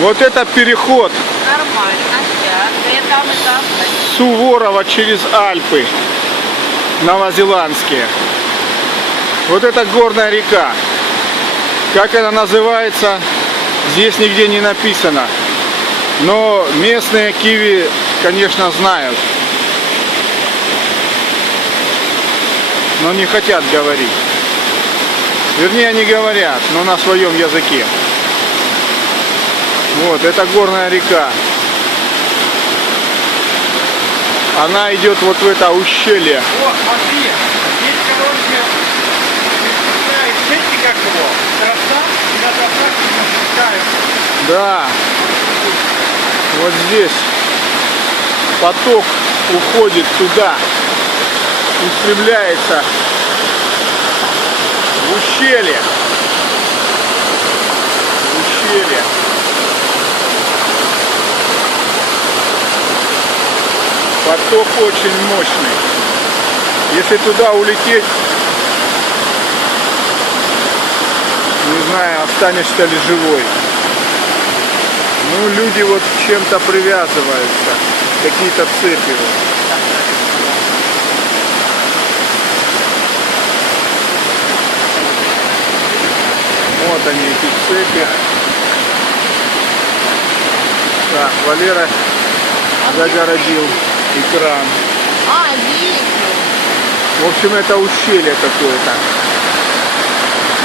Вот это переход Нормально, сейчас. И там, и там. Суворова через Альпы новозеландские. Вот это горная река. Как она называется, здесь нигде не написано. Но местные киви, конечно, знают. Но не хотят говорить. Вернее, они говорят, но на своем языке. Вот, это горная река. Она идет вот в это ущелье. О, смотри, здесь, короче, знаете, как его? Троса, и на тросах спускаются. Да. Вот здесь поток уходит туда, устремляется в ущелье. Ущелье. Поток очень мощный. Если туда улететь, не знаю, останешься ли живой. Ну, люди вот чем-то привязываются, какие-то цепи. Вот они, эти цепи. Так, Валера загородил экран. А, вижу. В общем, это ущелье какое-то.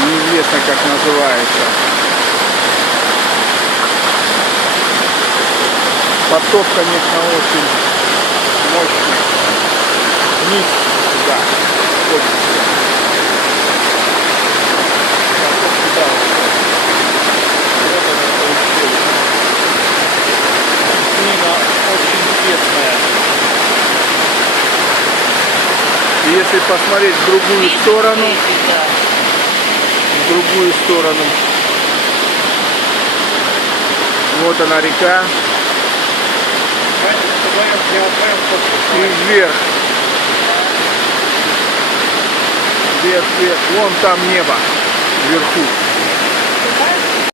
Неизвестно, как называется. Поток, конечно, очень мощный. Вниз туда. Поток сюда. Вот это ущелье. Снина очень тесная. И если посмотреть в другую сторону, вот она река. И вверх. Вверх, вверх. Вон там небо. Вверху.